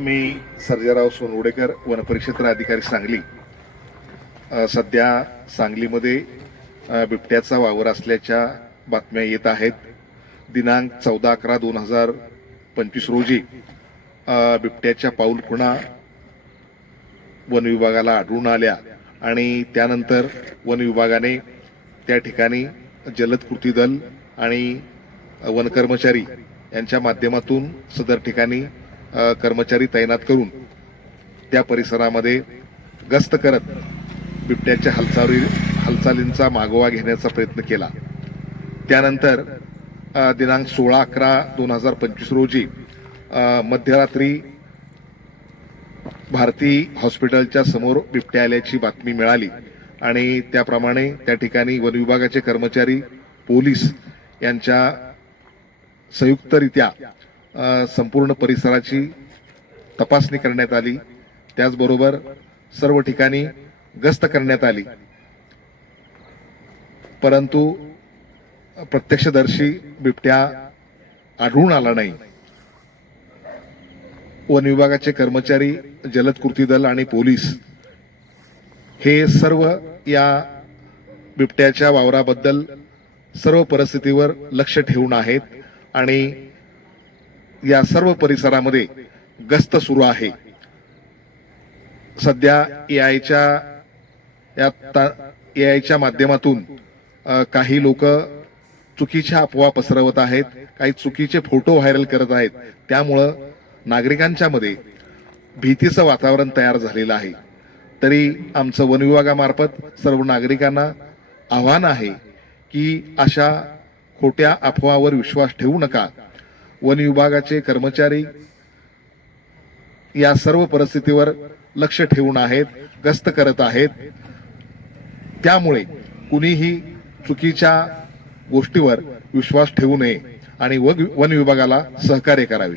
मी सर्जाराव सोनवडेकर वनपरिक्षेत्र अधिकारी सांगली. सध्या सांगलीमध्ये बिबट्याचा वावर असल्याच्या बातम्या येत आहेत. दिनांक चौदा अकरा दोन हजार पंचवीस रोजी बिबट्याच्या पाऊल खुणा वन विभागाला आढळून आल्या आणि त्यानंतर वन विभागाने त्या ठिकाणी जलद कृती दल आणि वन कर्मचारी यांच्या माध्यमातून सदर ठिकाणी कर्मचारी तैनात करून त्या परिसरामध्ये गस्त करत बिबट्याच्या हालचाली हालचालींचा मागोवा घेण्याचा प्रयत्न केला. त्यानंतर दिनांक सोळा अकरा दोन हजार पंचवीस रोजी मध्यरात्री भारती हॉस्पिटलच्या समोर बिबट्या आल्याची बातमी मिळाली आणि त्याप्रमाणे त्या ठिकाणी वन विभागाचे कर्मचारी पोलीस यांच्या संयुक्तरित्या संपूर्ण परिसराची तपासणी करण्यात आली. त्याचबरोबर सर्व ठिकाणी गस्त करण्यात आली. परंतु प्रत्यक्षदर्शी बिबट्या आढळून आला नाही. वन विभागाचे कर्मचारी जलद कृती दल आणि पोलीस हे सर्व या बिबट्याच्या वावराबद्दल सर्व परिस्थितीवर लक्ष ठेवून आहेत आणि या सर्व परिसरामध्ये गस्त सुरू आहे. सध्या ए आयच्या या ए आयच्या माध्यमातून काही लोक चुकीच्या अफवा पसरवत आहेत काही चुकीचे फोटो व्हायरल करत आहेत. त्यामुळं नागरिकांच्या मध्ये भीतीचं वातावरण तयार झालेलं आहे. तरी आमचं वन विभागामार्फत सर्व नागरिकांना आव्हान आहे की अशा खोट्या अफवावर विश्वास ठेवू नका. वन विभागाचे कर्मचारी या सर्व परिस्थितीवर लक्ष ठेवून आहेत गस्त करत आहेत. त्यामुळे कुणीही चुकीच्या गोष्टीवर विश्वास ठेवू नये आणि वन वन विभागाला सहकार्य करावे.